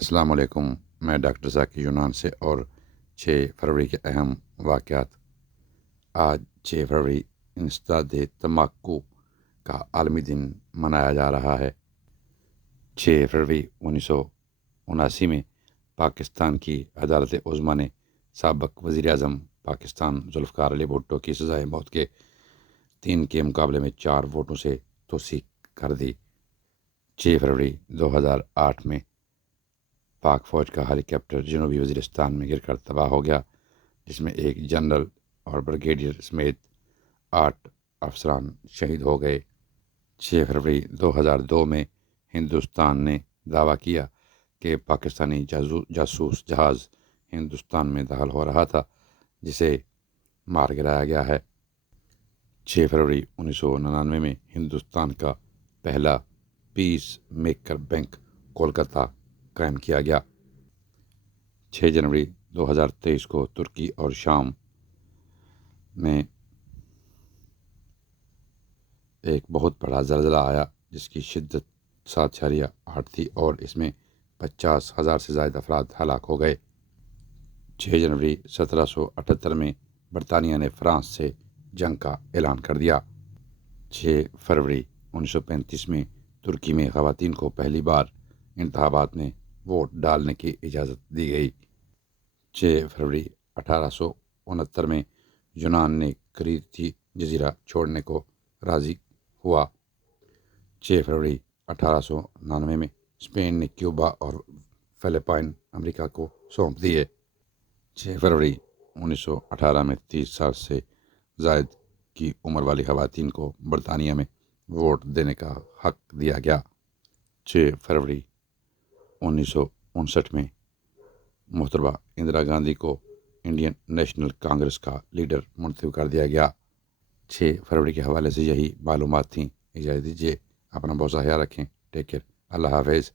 السلام علیکم، میں ڈاکٹر ذاکر یونان سے اور 6 فروری کے اہم واقعات۔ آج 6 فروری انسداد تمباکو کا عالمی دن منایا جا رہا ہے۔ 6 فروری 1979 میں پاکستان کی عدالت عظمیٰ نے سابق وزیر اعظم پاکستان ذوالفقار علی بھٹو کی سزائے موت کے 3 کے مقابلے میں 4 ووٹوں سے توثیق کر دی۔ 6 فروری 2008 میں پاک فوج کا ہیلی کاپٹر جنوبی وزیرستان میں گر کر تباہ ہو گیا، جس میں ایک جنرل اور بریگیڈیئر سمیت 8 افسران شہید ہو گئے۔ 6 فروری 2002 میں ہندوستان نے دعویٰ کیا کہ پاکستانی جاسوس جہاز ہندوستان میں داخل ہو رہا تھا، جسے مار گرایا گیا ہے۔ 6 فروری 1999 میں ہندوستان کا پہلا پیس میکر بینک کولکتہ قائم کیا گیا۔ 6 جنوری 2023 کو ترکی اور شام میں ایک بہت بڑا زلزلہ آیا، جس کی شدت 7.8 تھی اور اس میں 50,000 سے زائد افراد ہلاک ہو گئے۔ 6 جنوری 1778 میں برطانیہ نے فرانس سے جنگ کا اعلان کر دیا۔ 6 فروری 1935 میں ترکی میں خواتین کو پہلی بار انتخابات میں ووٹ ڈالنے کی اجازت دی گئی۔ 6 فروری 1869 میں یونان نے کریتی جزیرہ چھوڑنے کو راضی ہوا۔ 6 فروری 1899 میں اسپین نے کیوبا اور فلپائن امریکہ کو سونپ دیے۔ 6 فروری 1918 میں 30 سال سے زائد کی عمر والی خواتین کو برطانیہ میں ووٹ دینے کا حق دیا گیا۔ 6 فروری 1959 میں محترمہ اندرا گاندھی کو انڈین نیشنل کانگریس کا لیڈر منتخب کر دیا گیا۔ 6 فروری کے حوالے سے یہی معلومات تھیں۔ اجازت دیجیے، اپنا بہت سا خیال رکھیں۔ ٹیک کیئر، اللہ حافظ۔